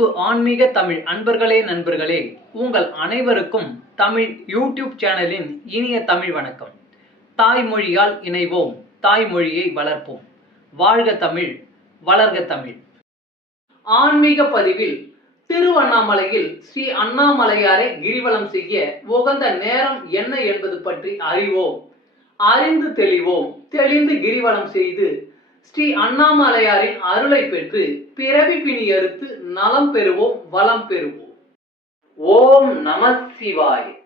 அன்பு ஆன்மீக தமிழ் அன்பர்களே நண்பர்களே உங்கள் அனைவருக்கும் தமிழ் யூடியூப் சேனலின் இனிய தமிழ் வணக்கம். தாய்மொழியால் இணைவோம் தாய்மொழியை வளர்ப்போம். வாழ்க தமிழ் வளர்க தமிழ். ஆன்மீக பதிவில் திருவண்ணாமலையில் ஸ்ரீ அண்ணாமலையாரை கிரிவலம் செய்ய உகந்த நேரம் என்ன என்பது பற்றி அறிவோம். அறிந்து தெளிவோம். தெளிந்து கிரிவலம் செய்து ஸ்ரீ அண்ணாமலையாரின் அருளை பெற்று பிறவி பிணி அறுத்து நலம் பெறுவோம் வளம் பெறுவோம். ஓம் நம சிவாய.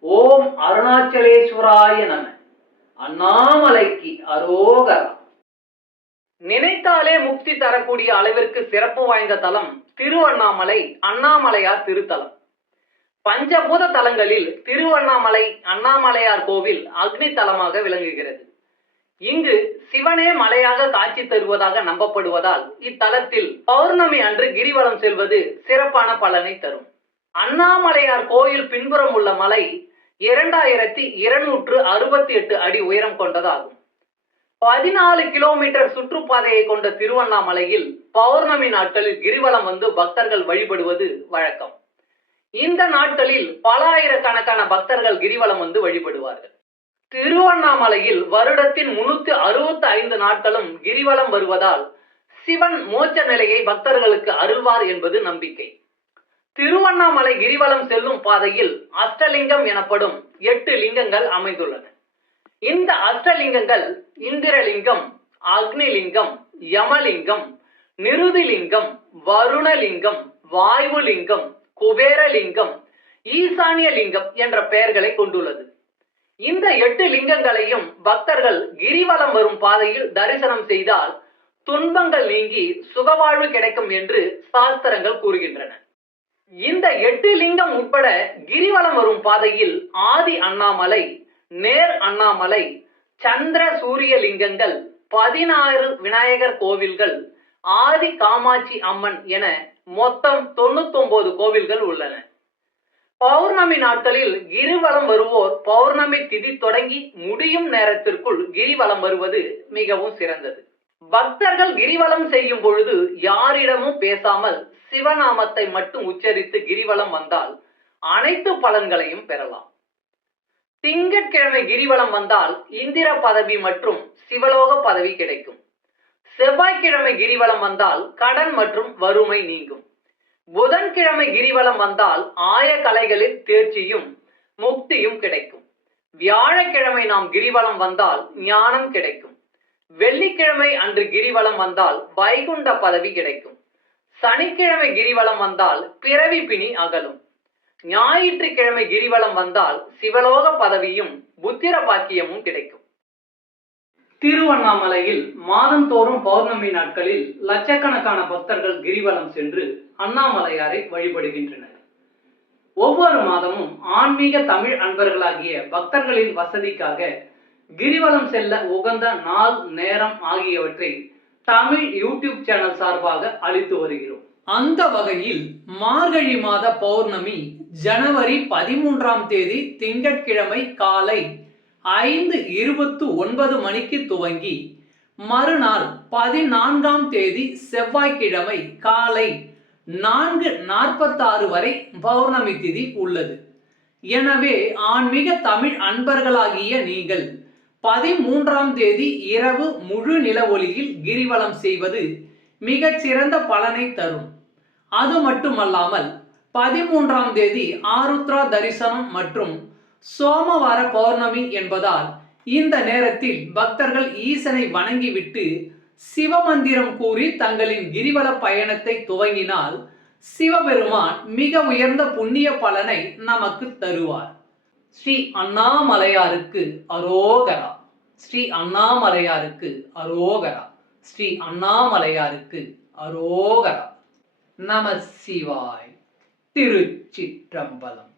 ஓம் அருணாச்சலேஸ்வராய நம. அண்ணாமலைக்கு அரோகரா. நினைத்தாலே முக்தி தரக்கூடிய அளவிற்கு சிறப்பு வாய்ந்த தலம் திருவண்ணாமலை அண்ணாமலையார் திருத்தலம். பஞ்சபூத தலங்களில் திருவண்ணாமலை அண்ணாமலையார் கோவில் அக்னி தலமாக விளங்குகிறது. இங்கு சிவனே மலையாக காட்சி தருவதாக நம்பப்படுவதால் இத்தலத்தில் பௌர்ணமி அன்று கிரிவலம் செல்வது சிறப்பான பலனை தரும். அண்ணாமலையார் கோயில் பின்புறம் உள்ள மலை இரண்டாயிரத்தி இருநூற்று அறுபத்தி எட்டு அடி உயரம் கொண்டதாகும். பதினாலு கிலோமீட்டர் சுற்றுப்பாதையை கொண்ட திருவண்ணாமலையில் பௌர்ணமி நாட்களில் கிரிவலம் வந்து பக்தர்கள் வழிபடுவது வழக்கம். இந்த நாட்களில் பல ஆயிரக்கணக்கான பக்தர்கள் கிரிவலம் வந்து வழிபடுவார்கள். திருவண்ணாமலையில் வருடத்தின் முன்னூத்தி அறுபத்தி ஐந்து நாட்களும் கிரிவலம் வருவதால் சிவன் மோட்ச நிலையை பக்தர்களுக்கு அருள்வார் என்பது நம்பிக்கை. திருவண்ணாமலை கிரிவலம் செல்லும் பாதையில் அஷ்டலிங்கம் எனப்படும் எட்டு லிங்கங்கள் அமைந்துள்ளன. இந்த அஷ்டலிங்கங்கள் இந்திரலிங்கம் அக்னிலிங்கம் யமலிங்கம் நிருதிலிங்கம் வருணலிங்கம் வாயுலிங்கம் குபேரலிங்கம் ஈசானிய லிங்கம் என்ற பெயர்களை கொண்டுள்ளது. இந்த எட்டு லிங்கங்களையும் பக்தர்கள் கிரிவலம் வரும் பாதையில் தரிசனம் செய்தால் துன்பங்கள் நீங்கி சுகவாழ்வு கிடைக்கும் என்று சாஸ்திரங்கள் கூறுகின்றன. இந்த எட்டு லிங்கம் உட்பட கிரிவலம் வரும் பாதையில் ஆதி அண்ணாமலை நேர் அண்ணாமலை சந்திர சூரிய லிங்கங்கள் பதினாறு விநாயகர் கோவில்கள் ஆதி காமாட்சி அம்மன் என மொத்தம் தொண்ணூத்தி கோவில்கள் உள்ளன. பௌர்ணமி நாட்களில் கிரிவலம் வருவோர் பௌர்ணமி திதி தொடங்கி முடியும் நேரத்திற்குள் கிரிவலம் வருவது மிகவும் சிறந்தது. பக்தர்கள் கிரிவலம் செய்யும் பொழுது யாரிடமும் பேசாமல் சிவநாமத்தை மட்டும் உச்சரித்து கிரிவலம் வந்தால் அனைத்து பலன்களையும் பெறலாம். திங்கட்கிழமை கிரிவலம் வந்தால் இந்திர பதவி மற்றும் சிவலோக பதவி கிடைக்கும். செவ்வாய்க்கிழமை கிரிவலம் வந்தால் கடன் மற்றும் வறுமை நீங்கும். புதன்கிழமை கிரிவலம் வந்தால் ஆய கலைகளில் தேர்ச்சியும் முக்தியும் கிடைக்கும். வியாழக்கிழமை நாம் கிரிவலம் வந்தால் ஞானம் கிடைக்கும். வெள்ளிக்கிழமை அன்று கிரிவலம் வந்தால் வைகுண்ட பதவி கிடைக்கும். சனிக்கிழமை கிரிவலம் வந்தால் பிறவி பிணி அகலும். ஞாயிற்றுக்கிழமை கிரிவலம் வந்தால் சிவலோக பதவியும் புத்திர பாக்கியமும் கிடைக்கும். திருவண்ணாமலையில் மாதந்தோறும் பௌர்ணமி நாட்களில் லட்சக்கணக்கான பக்தர்கள் கிரிவலம் சென்று அண்ணாமலையாரை வழிபடுகின்றனர். ஒவ்வொரு மாதமும் ஆன்மீக தமிழ் அன்பர்களாகிய பக்தர்களின் வசதிக்காக கிரிவலம் செல்ல உகந்த நாள் நேரம் ஆகியவற்றை தமிழ் யூடியூப் சேனல் சார்பாக அளித்து வருகிறோம். அந்த வகையில் மார்கழி மாத பௌர்ணமி ஜனவரி பதிமூன்றாம் தேதி திங்கட்கிழமை காலை ஐந்து இருபத்து ஒன்பது மணிக்கு துவங்கி மறுநாள் பதினான்காம் தேதி செவ்வாய்க்கிழமை காலை நான்கு நாற்பத்தாறு வரை பௌர்ணமி திதி உள்ளது. எனவே ஆன்மீக தமிழ் அன்பர்களாகிய நீங்கள் பதிமூன்றாம் தேதி இரவு முழு நில ஒளியில் கிரிவலம் செய்வது மிகச்சிறந்த பலனை தரும். அது மட்டுமல்லாமல் பதிமூன்றாம் தேதி ஆருத்ரா தரிசனம் மற்றும் சோமவார பௌர்ணமி என்பதால் இந்த நேரத்தில் பக்தர்கள் ஈசனை வணங்கிவிட்டு சிவமந்திரம் கூறி தங்களின் கிரிவல பயணத்தை துவங்கினால் சிவபெருமான் மிக உயர்ந்த புண்ணிய பலனை நமக்கு தருவார். ஸ்ரீ அண்ணாமலையாருக்கு அரோகரா. ஸ்ரீ அண்ணாமலையாருக்கு அரோகரா. ஸ்ரீ அண்ணாமலையாருக்கு அரோகரா. நம சிவாய். திருச்சிற்றம்பலம்.